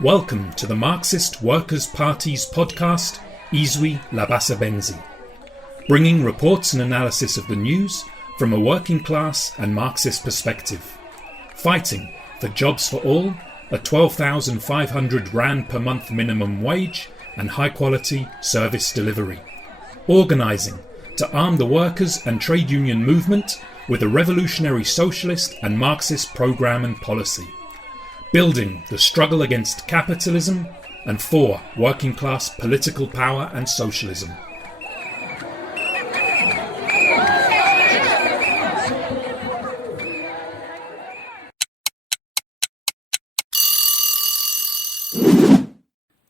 Welcome to the Marxist Workers Party's podcast, Izwi Labasebenzi, bringing reports and analysis of the news from a working class and Marxist perspective, fighting for jobs for all, a 12,500 Rand per month minimum wage and high quality service delivery, organising to arm the workers and trade union movement with a revolutionary socialist and Marxist programme and policy, building the struggle against capitalism and for working class political power and socialism.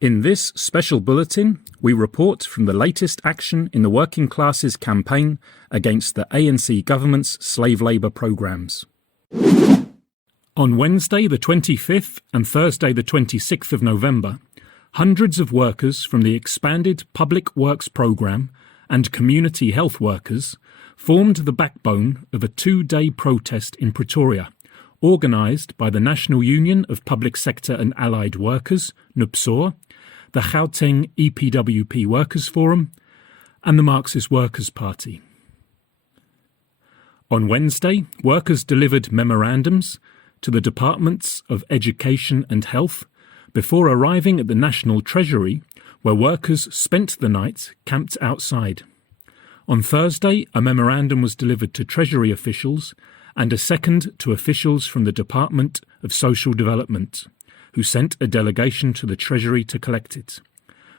In this special bulletin, we report from the latest action in the working classes campaign against the ANC-government's slave labour programmes. On Wednesday the 25th and Thursday the 26th of November, hundreds of workers from the expanded Public Works Programme and community health workers formed the backbone of a two-day protest in Pretoria, organised by the National Union of Public Sector and Allied Workers, Nupsaw, the Gauteng EPWP Workers Forum, and the Marxist Workers Party. On Wednesday, workers delivered memorandums to the Departments of Education and Health before arriving at the National Treasury, where workers spent the night camped outside. On Thursday, a memorandum was delivered to Treasury officials and a second to officials from the Department of Social Development, who sent a delegation to the Treasury to collect it.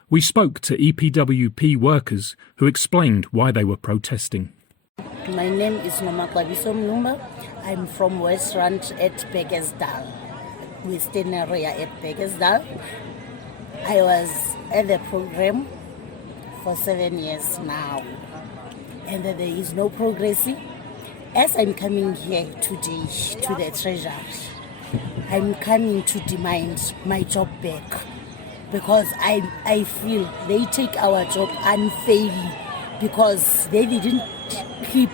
We spoke to EPWP workers who explained why they were protesting. My name is Nupsaw. I'm from West Rand at Bekesdal, Western area at Bekesdal. I was at the program for 7 years now, and there is no progress. As I'm coming here today to the Treasury, I'm coming to demand my job back because I feel they take our job unfairly because they didn't keep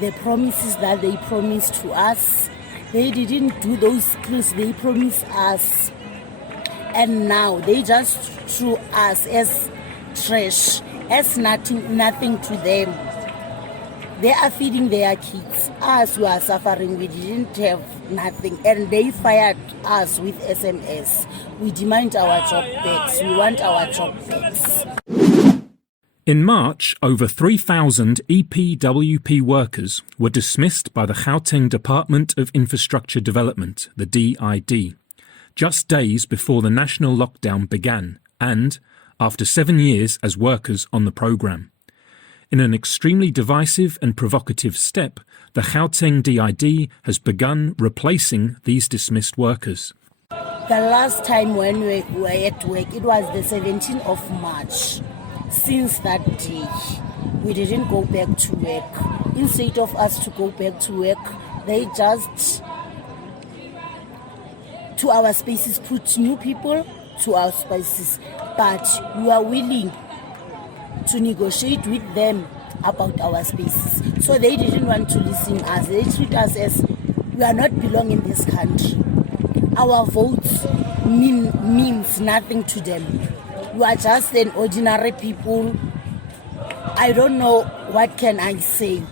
the promises that they promised to us. They didn't do those skills they promised us. And now they just threw us as trash, as nothing to them. They are feeding their kids. Us who are suffering, we didn't have nothing. And they fired us with SMS. We demand our job backs. We want our job backs. In March, over 3,000 EPWP workers were dismissed by the Gauteng Department of Infrastructure Development, the DID, just days before the national lockdown began and after 7 years as workers on the programme. In an extremely divisive and provocative step, the Gauteng DID has begun replacing these dismissed workers. The last time when we were at work, it was the 17th of March. Since that day, we didn't go back to work. Instead of us to go back to work, they just, to our spaces, put new people to our spaces. But we are willing to negotiate with them about our spaces. So they didn't want to listen to us. They treat us as we are not belong in this country. Our votes means nothing to them. We are just an ordinary people. I don't know what can I say.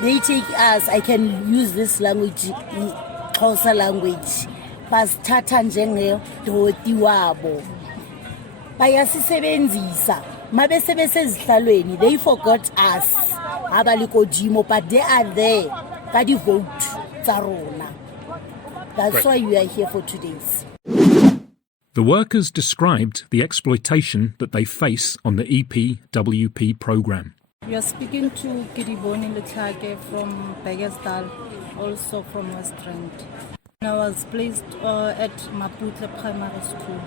They take us, I can use this language, Xhosa language. Basithatha njengedoti wabo. Bayasisebenzisa. Mabese besezihlalweni, they forgot us. Abalikojimo, but they are there. Kadi vote tsa rona. That's why we are here for today's. The workers described the exploitation that they face on the EPWP programme. We are speaking to Kiriboni Letlhake from Bekesdal, also from West Rand. I was placed at Maputle Primary School.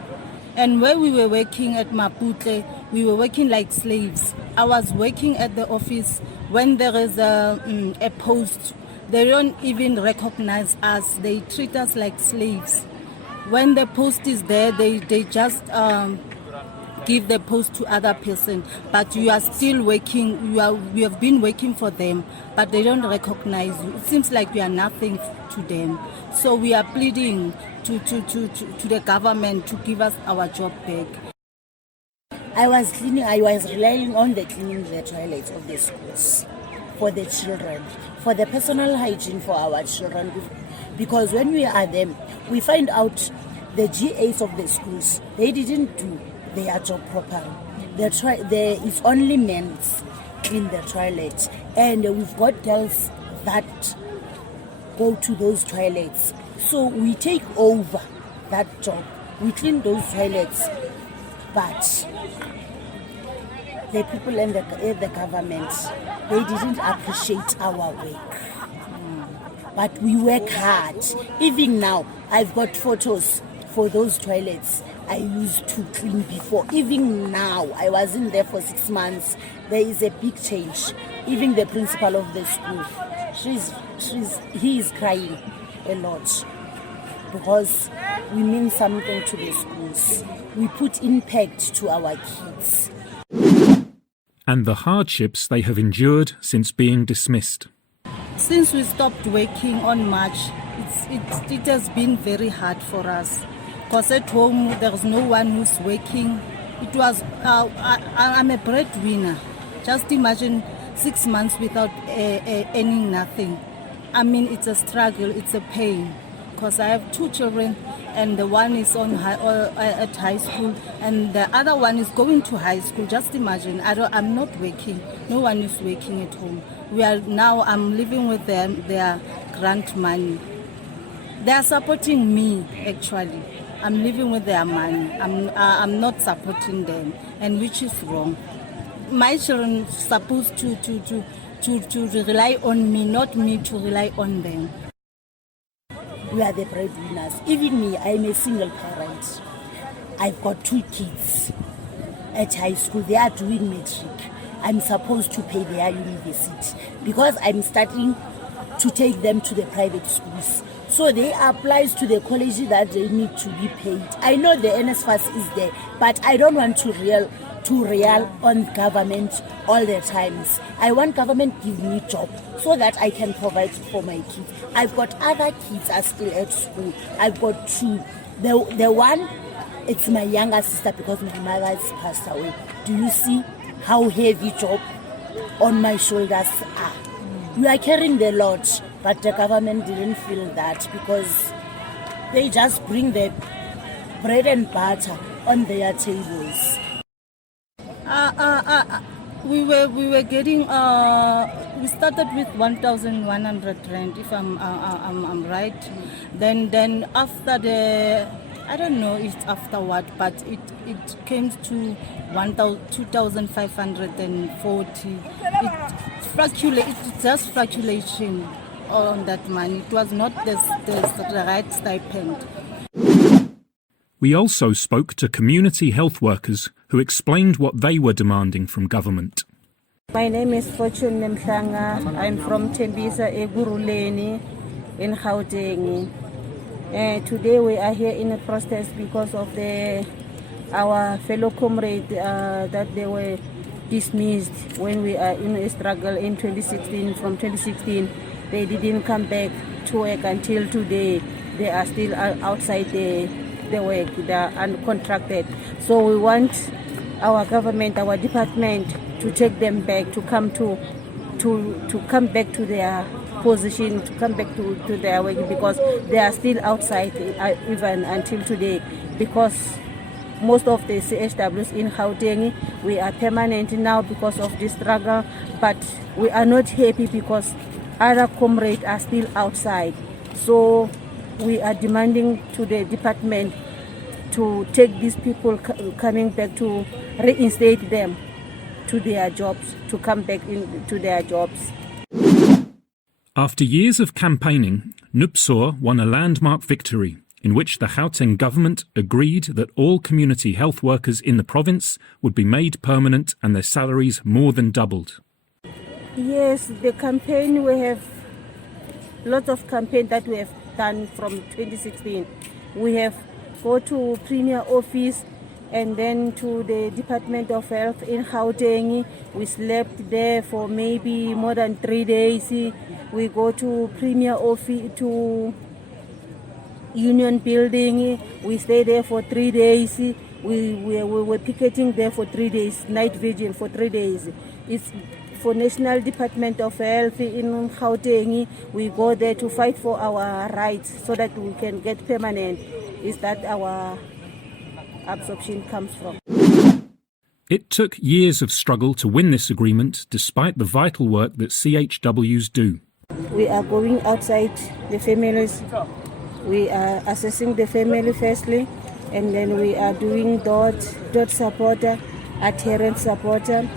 And where we were working at Maputle, we were working like slaves. I was working at the office when there is a post. They don't even recognize us. They treat us like slaves. When the post is there, they just give the post to other person, but you are still working. We have been working for them, but they don't recognize you. It seems like you are nothing to them. So we are pleading to the government to give us our job back. I was relying on cleaning the toilets of the schools for the children, for the personal hygiene for our children, because when we are them, we find out the GAs of the schools, they didn't do their job properly. There is only men in the toilets, and we've got girls that go to those toilets. So we take over that job. We clean those toilets, but the people in the government, they didn't appreciate our work. But we work hard. Even now, I've got photos for those toilets I used to clean before. Even now, I was in there for 6 months. There is a big change. Even the principal of the school, he is crying a lot because we mean something to the schools. We put impact to our kids. And the hardships they have endured since being dismissed. Since we stopped working on March, it has been very hard for us. Because at home, there's no one who's working. It was, I'm a breadwinner. Just imagine 6 months without earning nothing. I mean, it's a struggle, it's a pain. Because I have 2 children, and the one is at high school, and the other one is going to high school. Just imagine, I'm not working. No one is working at home. I'm living with them, their grant money. They are supporting me, actually. I'm living with their money. I'm not supporting them, and which is wrong. My children are supposed to rely on me, not me to rely on them. We are the breadwinners. Even me, I'm a single parent. I've got 2 kids at high school. They are doing matric. I'm supposed to pay their university because I'm starting to take them to the private schools. So they applies to the college that they need to be paid. I know the NSFAS is there, but I don't want to rely on government all the times. I want government to give me job so that I can provide for my kids. I've got other kids are still at school. I've got 2. The one, it's my younger sister because my mother has passed away. Do you see how heavy job on my shoulders are? We are carrying the load, but the government didn't feel that because they just bring the bread and butter on their tables. We were getting. We started with 1,100 rand, if I'm right. Then after I don't know it's after what, but it came to 2,540. It's just fluctuation on that money. It was not the right stipend. We also spoke to community health workers who explained what they were demanding from government. My name is Fortune Nemhlanga. I'm from Tembisa, Eguruleni in Gauteng. Today we are here in a protest because of our fellow comrades that they were dismissed when we are in a struggle in 2016. From 2016, they didn't come back to work until today. They are still outside the work. They are uncontracted. So we want our government, our department, to take them back, to come back to their position, to come back to their work, because they are still outside even until today. Because most of the CHWs in Gauteng, we are permanent now because of this struggle, but we are not happy because other comrades are still outside. So we are demanding to the department to take these people coming back, to reinstate them to their jobs, to come back into their jobs. After years of campaigning, Nupsaw won a landmark victory in which the Gauteng government agreed that all community health workers in the province would be made permanent and their salaries more than doubled. Yes, the campaign, we have lots of campaign that we have done from 2016. We have go to Premier office and then to the Department of Health in Gauteng. We slept there for maybe more than 3 days. We go to Premier Office, to Union Building. We stay there for 3 days. We were picketing there for 3 days, night vigil for 3 days. It's for National Department of Health in Gauteng. We go there to fight for our rights so that we can get permanent. Is that our absorption comes from. It took years of struggle to win this agreement, despite the vital work that CHWs do. We are going outside the families. We are assessing the family firstly, and then we are doing dot supporter, adherence supporter,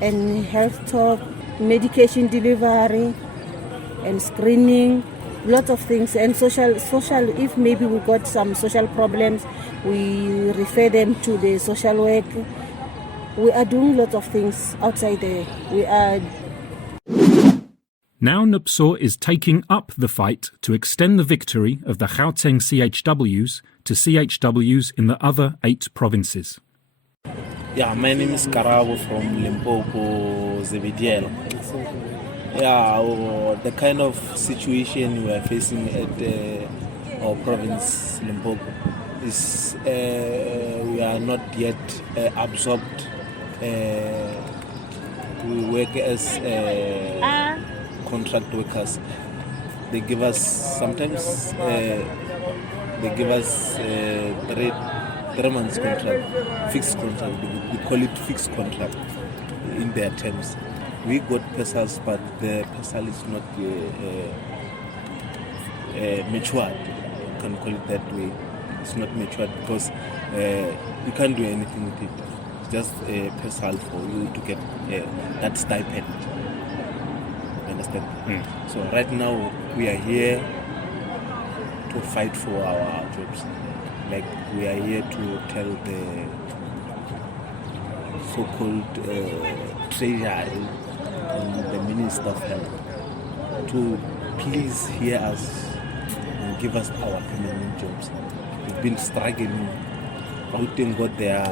and health talk, medication delivery, and screening, lots of things. And social. If maybe we got some social problems, we refer them to the social work. We are doing lots of things outside there. Now Nupsaw is taking up the fight to extend the victory of the Gauteng CHWs to CHWs in the other 8 provinces. Yeah, my name is Karabo from Limpopo, Zevidiel. Yeah, the kind of situation we are facing at our province, Limpopo, is we are not yet absorbed. We work as contract workers. They give us sometimes they give us 3 months contract, fixed contract. We call it fixed contract in their terms. We got PESALs, but the PESAL is not matured. You can call it that way. It's not matured because you can't do anything with it. It's just a PESAL for you to get that stipend. Understand? So right now we are here to fight for our jobs. Like we are here to tell the so-called treasurer and the Minister of Health to please hear us and give us our permanent jobs. We've been struggling. Gauteng got their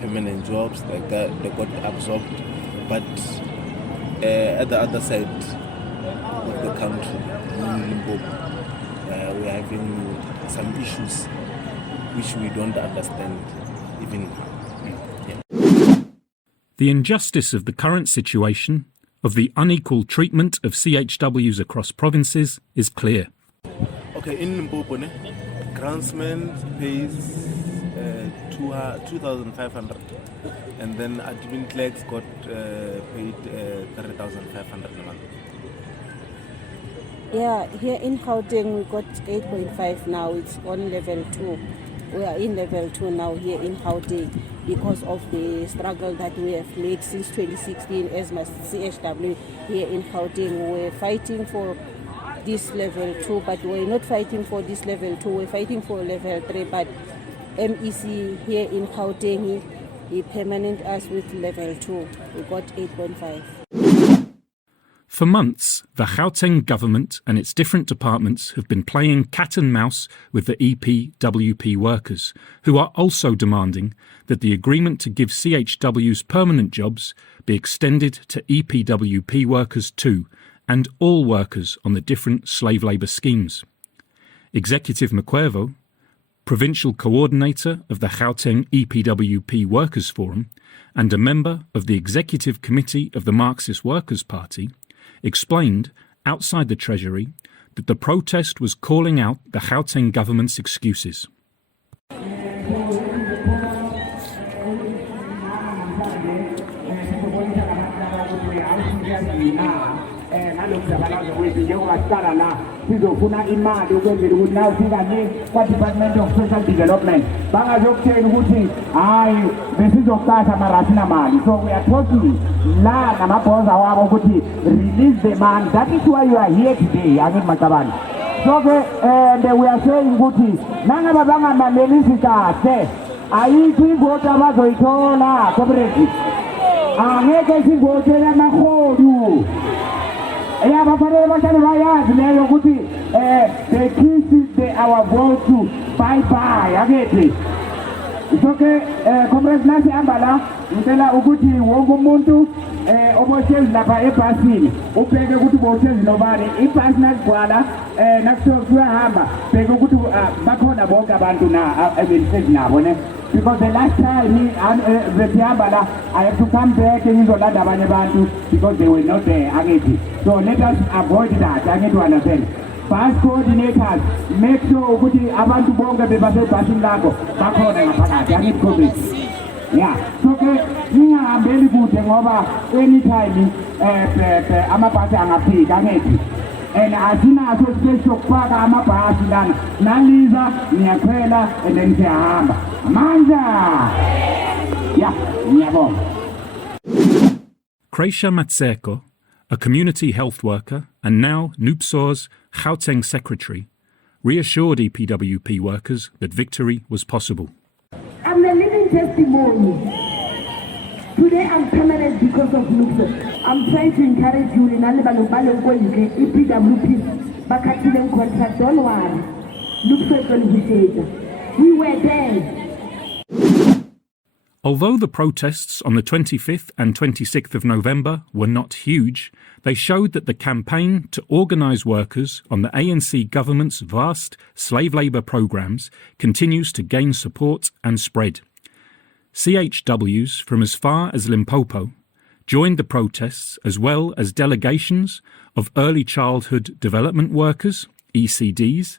permanent jobs, like that, they got absorbed, but at the other side of the country, in Limpopo, we are having some issues which we don't understand even now. The injustice of the current situation, of the unequal treatment of CHWs across provinces, is clear. Okay, in Limpopo, Grantsman pays 2,500, and then admin clerks got paid 3,500 a month. Yeah, here in Gauteng we got 8.5 now. It's on level 2. We are in level 2 now here in Gauteng because of the struggle that we have made since 2016 as my CHW here in Gauteng. We're fighting for this level 2, but we're not fighting for this level 2. We're fighting for level 3, but MEC here in Gauteng, he permanent us with level 2. We got 8.5. For months, the Gauteng government and its different departments have been playing cat and mouse with the EPWP workers, who are also demanding that the agreement to give CHWs permanent jobs be extended to EPWP workers too, and all workers on the different slave labour schemes. Executive Mkwevo, provincial coordinator of the Gauteng EPWP Workers Forum and a member of the executive committee of the Marxist Workers Party, explained outside the Treasury that the protest was calling out the Gauteng government's excuses. sizofuna imali ukwenzela ukuthi nawe ufika nje kwa-Department of Social Development bangazokutshela ukuthi hayi besizokuqasha mara asinamali. So we are talking la namabhoza wabo ukuthi release the money. That is why you are here today, angithi macabani. So-ke and we are saying ukuthi nangabe bangamalelisi kahle ayikho ivoti abazoyithola comrades. Angeke sivotele amahodu. Yeah, but they kiss our vote to bye-bye. I get it. Isoke comrades nasi ambala ngicela ukuthi wonke umuntu obohlezi lapha ebhasini ubheke ukuthi bohlezi nobani ibhasi nakugcwala nakuthiwa kuyahamba bheke ukuthi bakhona bonke abantu na ebehlezi nabo ne because the last time besihamba la I have to come back ngizolanda abanye abantu because they were not there akithi. So let us avoid that. Angithi understand. Bus coordinators, make sure ukuthi abantu bonke bebasebhasini lakho bakhona ngaphakathi. Angithi COVID. Yeah. So ke ningahambeli kude ngoba anytime amabhasi angafika angithi. And asinaso space sokufaka amabhasi lana. Naliza niyakhwela and then siyahamba. Manja. Yeah, ngiyabonga. Kreisha Matseko, a community health worker and now Nupsaw's Gauteng secretary, reassured EPWP workers that victory was possible. I'm a living testimony. Today I'm permanent because of Nupsaw. I'm trying to encourage you in EPWP Bakatilen contract. Don't worry. Nupsaw is going to be. We were there. Although the protests on the 25th and 26th of November were not huge, they showed that the campaign to organise workers on the ANC government's vast slave labour programmes continues to gain support and spread. CHWs from as far as Limpopo joined the protests, as well as delegations of early childhood development workers, ECDs,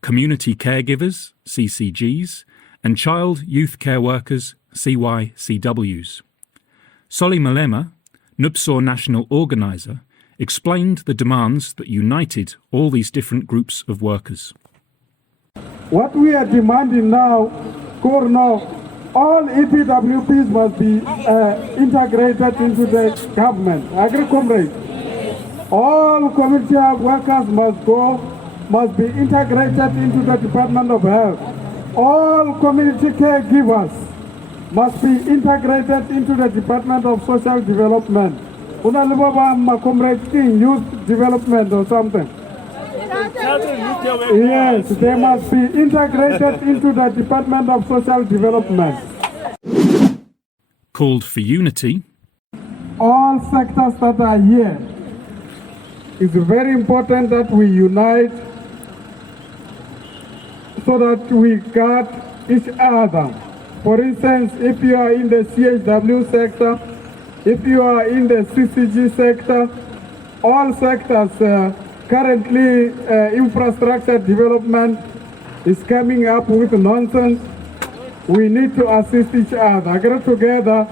community caregivers, CCGs, and child youth care workers, CYCWs. Izwi Labasebenzi, Nupsaw national organiser, explained the demands that united all these different groups of workers. What we are demanding now, all EPWPs must be integrated into the government. Agree, comrades? All community workers must be integrated into the Department of Health. All community caregivers must be integrated into the Department of Social Development. Comrades, youth development or something. Yes, they must be integrated into the Department of Social Development. Called for unity. All sectors that are here, it's very important that we unite so that we guard each other. For instance, if you are in the CHW sector, if you are in the CCG sector, all sectors currently infrastructure development is coming up with nonsense. We need to assist each other. Agree together,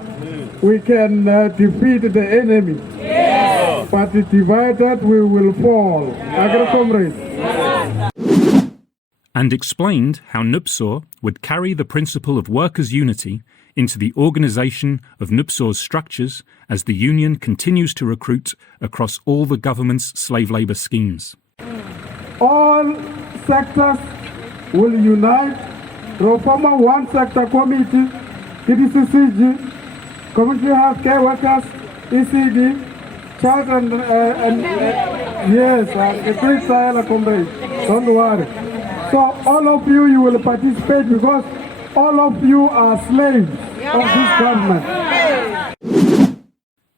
we can defeat the enemy. Yes. But divided, we will fall. Agree, comrades? And explained how Nupsaw would carry the principle of workers' unity into the organisation of Nupsaw's structures as the union continues to recruit across all the government's slave labour schemes. All sectors will unite. Reform one sector committee, CCG, community health care workers, ECD, child and yes, a great style comrade. Don't worry. So all of you will participate because all of you are slaves of this government.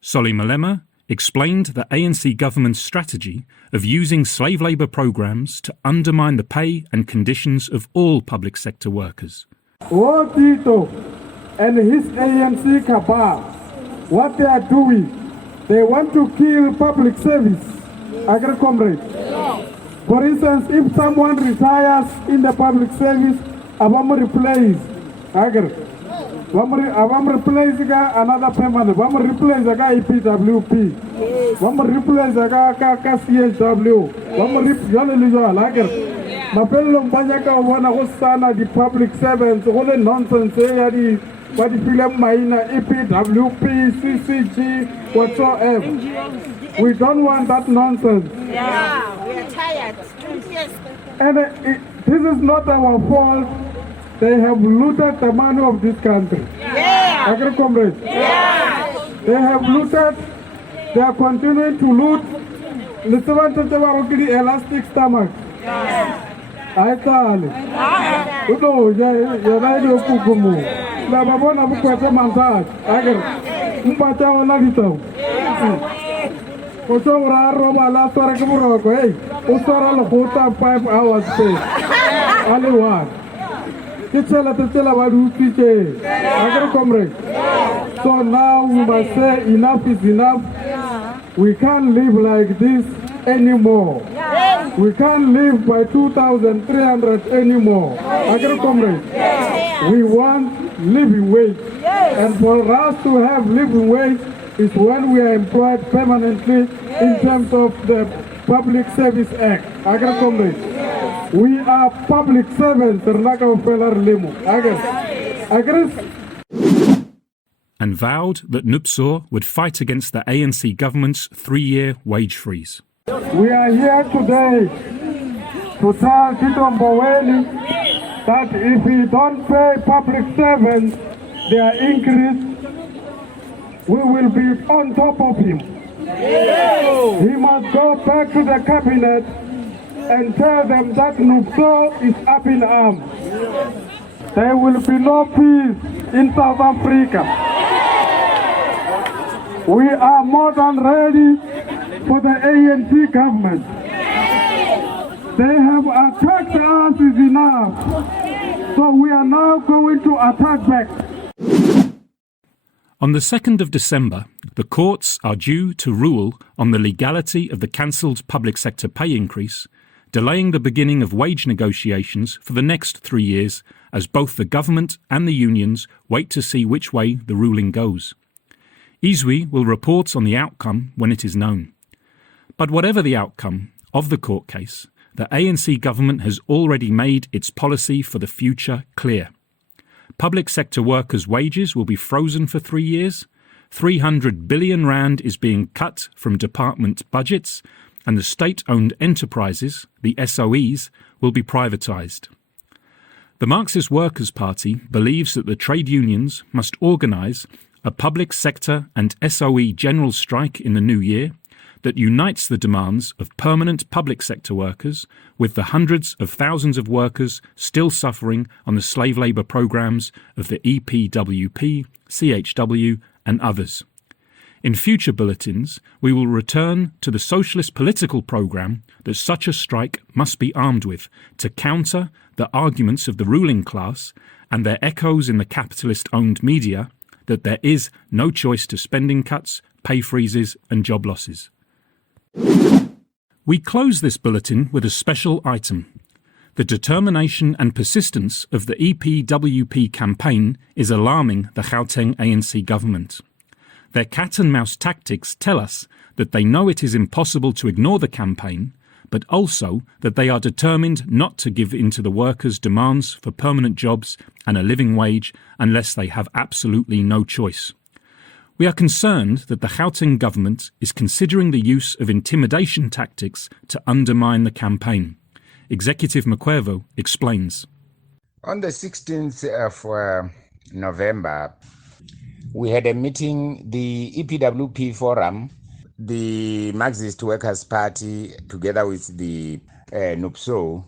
Izwi Labasebenzi explained the ANC government's strategy of using slave labour programmes to undermine the pay and conditions of all public sector workers. Tito and his ANC cabal, what they are doing, they want to kill public service. Agree, comrades? For instance, if someone retires in the public service, I'm replace. Agree? I'm replace another permanent. I'm replace the guy EPWP. I'm replace the guy CHW. I'm replace the public servants. All the nonsense here. What if you EPWP, CCG, whatsoever? We don't want that nonsense. Yeah, we are tired. And this is not our fault. They have looted the money of this country. Yeah. Agree, comrades? Yeah. They have looted. They are continuing to loot. Let's elastic stomach. I call it. uto yena ile kukumu la babona bukwete manzat agar mpata ona dito koso raro bala sore ke buroko usora lo kota 5 hours pay ali wa kitela tetela badu piche agar comrade. So now we must say enough is enough. We can't live like this anymore. We can't live by 2,300 anymore. Agri comrade, we want living wage. And for us to have living wage is when we are employed permanently in terms of the Public Service Act. Agri comrade, we are public servants. And vowed that Nupsaw would fight against the ANC government's 3-year wage freeze. We are here today to tell Tito Mboweni that if we don't pay public servants their increase, we will be on top of him. He must go back to the cabinet and tell them that Nupsaw is up in arms. There will be no peace in South Africa. We are more than ready for the ANC government. They have attacked us is enough. So we are now going to attack back. On the 2nd of December, the courts are due to rule on the legality of the cancelled public sector pay increase, delaying the beginning of wage negotiations for the next 3 years as both the government and the unions wait to see which way the ruling goes. Izwi will report on the outcome when it is known. But whatever the outcome of the court case, the ANC government has already made its policy for the future clear. Public sector workers' wages will be frozen for 3 years, 300 billion rand is being cut from department budgets, and the state-owned enterprises, the SOEs, will be privatised. The Marxist Workers Party believes that the trade unions must organise a public sector and SOE general strike in the new year that unites the demands of permanent public sector workers with the hundreds of thousands of workers still suffering on the slave labour programmes of the EPWP, CHW and others. In future bulletins, we will return to the socialist political programme that such a strike must be armed with to counter the arguments of the ruling class and their echoes in the capitalist-owned media that there is no choice to spending cuts, pay freezes and job losses. We close this bulletin with a special item. The determination and persistence of the EPWP campaign is alarming the Gauteng ANC government. Their cat-and-mouse tactics tell us that they know it is impossible to ignore the campaign, but also that they are determined not to give in to the workers' demands for permanent jobs and a living wage unless they have absolutely no choice. We are concerned that the Gauteng government is considering the use of intimidation tactics to undermine the campaign. Executive Mkwevo explains. On the 16th of November, we had a meeting, the EPWP Forum, the Marxist Workers Party, together with the Nupsaw,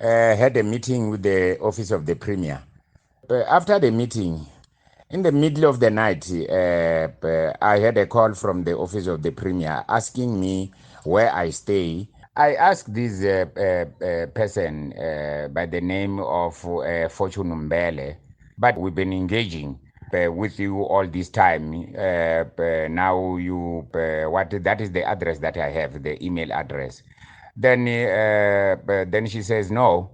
had a meeting with the Office of the Premier. After the meeting, in the middle of the night, I had a call from the Office of the Premier asking me where I stay. I asked this person by the name of Fortune Mbele, but we've been engaging with you all this time. Now that is the address that I have, the email address. Then she says, no,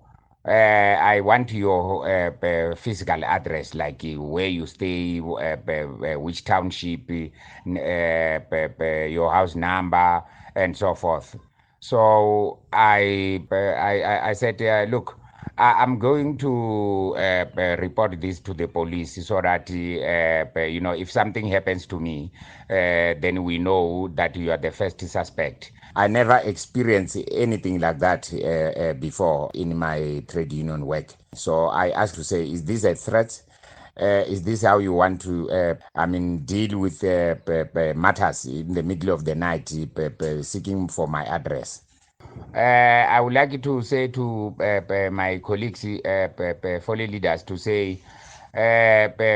I want your physical address, like where you stay, which township, your house number, and so forth. So I said, look, I'm going to report this to the police so that, if something happens to me, then we know that you are the first suspect. I never experienced anything like that before in my trade union work. So I asked to say, is this a threat? Is this how you want to, deal with matters in the middle of the night, seeking for my address? I would like to say to my colleagues, fellow leaders, to say,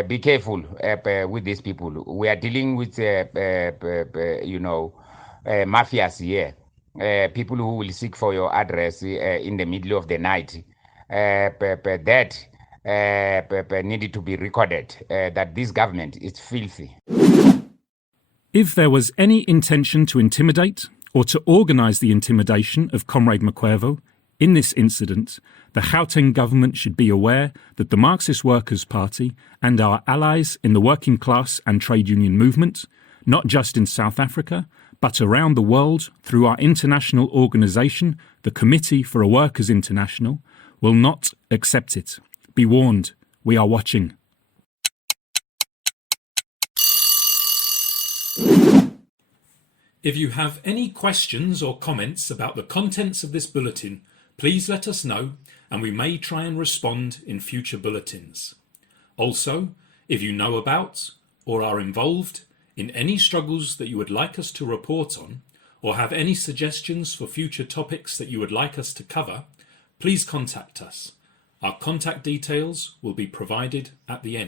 be careful with these people. We are dealing with, mafias here. People who will seek for your address in the middle of the night. That needed to be recorded, that this government is filthy. If there was any intention to intimidate or to organise the intimidation of Comrade Makwevo in this incident, the Gauteng government should be aware that the Marxist Workers Party and our allies in the working class and trade union movement, not just in South Africa, but around the world through our international organisation, the Committee for a Workers' International, will not accept it. Be warned, we are watching. If you have any questions or comments about the contents of this bulletin, please let us know and we may try and respond in future bulletins. Also, if you know about or are involved in any struggles that you would like us to report on, or have any suggestions for future topics that you would like us to cover, please contact us. Our contact details will be provided at the end.